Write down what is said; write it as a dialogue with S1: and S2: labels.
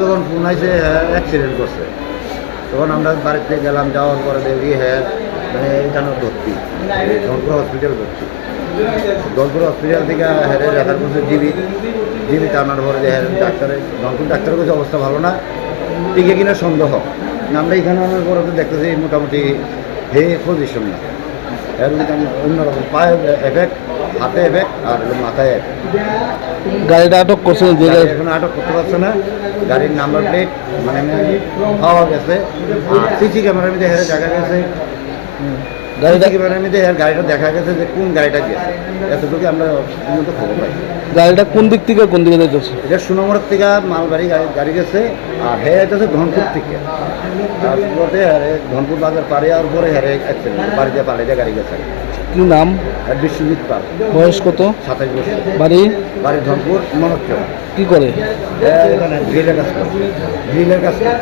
S1: যখন ফোন হ্যাঁ অ্যাক্সিডেন্ট করছে। তখন আমরা বাড়িতে গেলাম, যাওয়ার পরে দেখি হ্যাঁ মানে এখানে ভর্তি। ধনপুর হসপিটাল ভর্তি। ধনপুর হসপিটাল থেকে হ্যাঁ জিবি। জিবি টানার পরে হ্যাঁ ডাক্তারে, ধনপুর ডাক্তারের কাছে অবস্থা ভালো না। টিকে কিনা সন্দেহ। আমরা এখানে পরে দেখতেছি মোটামুটি, হে পজিশন না। এর অন্যরকম পায়ে এফেক্ট হাতে এফেক্ট আর মাথায়
S2: গাড়িটা আটক করছেন যে
S1: এখন আটক করতে পারছে না। গাড়ির নাম্বার প্লেট মানে পাওয়া গেছে। আর সিসি ক্যামেরার মধ্যে হেরে দেখা গেছে।
S2: গাড়িটা
S1: ক্যামেরার মধ্যে হের গাড়িটা দেখা গেছে যে কোন গাড়িটা গেছে এতটুকু আমরা পর্যন্ত খবর পাই।
S2: গাড়িটা কোন দিক থেকে কোন দিকে যাইতেছে
S1: এটা সুনমরের থেকে মালবাড়ি গাড়ি গেছে আর হে যাচ্ছে ধনপুর থেকে। তারপরে হ্যারে ধনপুর বাজার পারে আর পরে হেরে অ্যাক্সিডেন্ট বাড়িতে পালে গাড়ি গেছে।
S2: কি নাম?
S1: বিশ্বজিৎ পাল।
S2: বয়স কত?
S1: সাতাশ বছর।
S2: বাড়ি?
S1: বাড়ি ধনপুর মনোচ্চর
S2: কি করে?
S1: এখানে গ্রিলের কাজ করে। গ্রিলের কাজ করে।